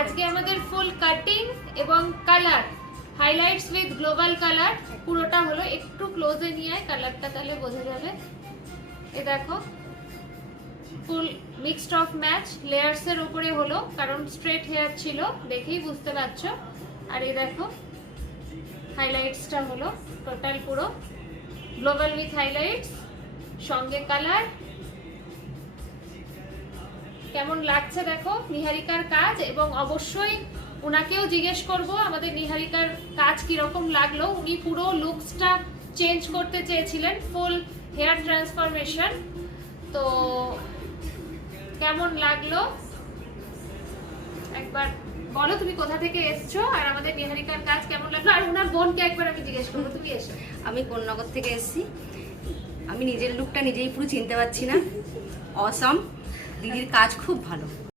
আজকে আমাদের ফুল কাটিং এবং colour highlights with global colour পুরোটা হলো। একটু ক্লোজে নিয়ে আয়, কালারটা তাহলে বোঝা যাবে। এ দেখো ফুল মিক্সড অফ ম্যাচ লেয়ার্স এর উপরে হলো, কারণ স্ট্রেট হেয়ার ছিল দেখেই বুঝতে পারছো। আর এই দেখো হাইলাইটসটা হলো টোটাল পুরো গ্লোবাল উইথ হাইলাইটস, সঙ্গে কালার। কেমন লাগছে দেখো নিহারিকার কাজ, এবং অবশ্যই ওনাকেও জিজ্ঞেস করব আমাদের নিহারিকার কাজ কিরকম লাগলো। উনি পুরো লুকসটা চেঞ্জ করতে চেয়েছিলেন, ফুল হেয়ার ট্রান্সফরমেশন। তো কেমন লাগলো একবার বলো, তুমি কোথা থেকে এসছো আর আমাদের নিহারিকার কাজ কেমন লাগলো। আর ওনার বোনকে একবার আমি জিজ্ঞেস করবো, তুমি এসো। আমি কোন্নগর থেকে এসেছি। আমি নিজের লুকটা নিজেই পুরো চিনতে পারছি না। অসম, দিদির কাজ খুব ভালো।